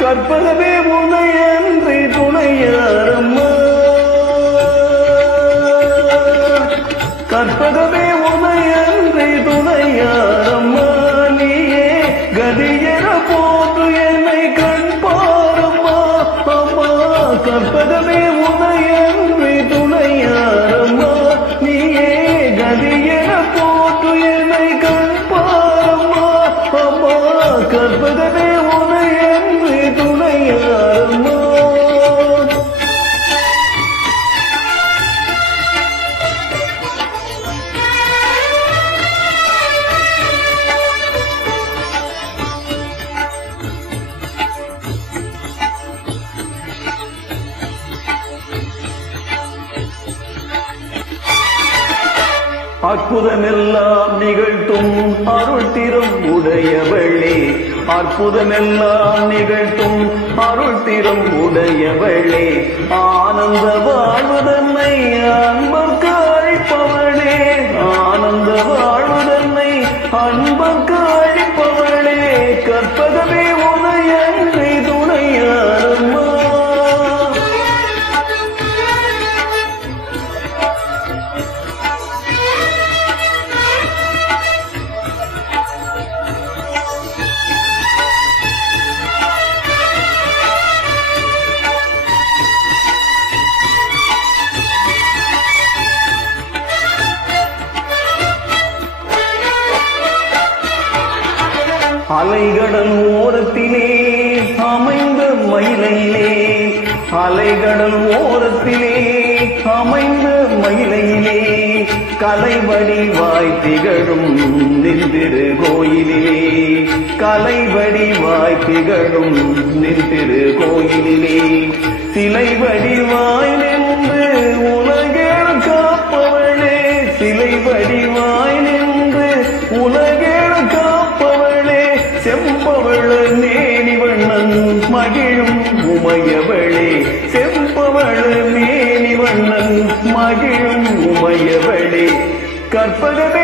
கற்பகமே உனையன்றி துணையாரம்மா, கற்பகமே உனையன்றி துணையாரம்மா, நீயே கதியென போது என்னை கண் பாரம்மா. அம்மா கற்பகமே உனையன்றி துணையாரம்மா, நீயே கதியென போது என்னை கண் பாரம்மா. அம்மா கற்பகமே அற்புதமெல்லாம் நிகழ்த்தும் அருள் திறம் உடையவளே, அற்புதமெல்லாம் நிகழ்த்தும் அருள் திறம் உடையவளே, ஆனந்த வாழ்வதன்னை அன்பர்க்கு அழைப்பவளே, ஆனந்த வாழ்வதன்னை அன்பர்க்கு அழைப்பவளே, கற்பகமே உனையன்றி துணையாரம்மா. அலைகடல் ஓரத்திலே அமைந்த மயிலையிலே, அலைகடல் ஓரத்திலே அமைந்த மயிலையிலே, கலைவடிவாய் திகழும் நின்றிரு கோயிலிலே, கலைவடிவாய் திகழும் நின்றிரு கோயிலிலே, சிலை வடிவாய் நின்று உலகேழு காப்பவளே, சிலை வடிவாய் நின்று உலகேழு காப்பவளே, செம்பவள மேனி வண்ணன் மகிழும் உமையவளே, செம்பவள மேனி வண்ணன் மகிழும் உமையவளே, கற்பகமே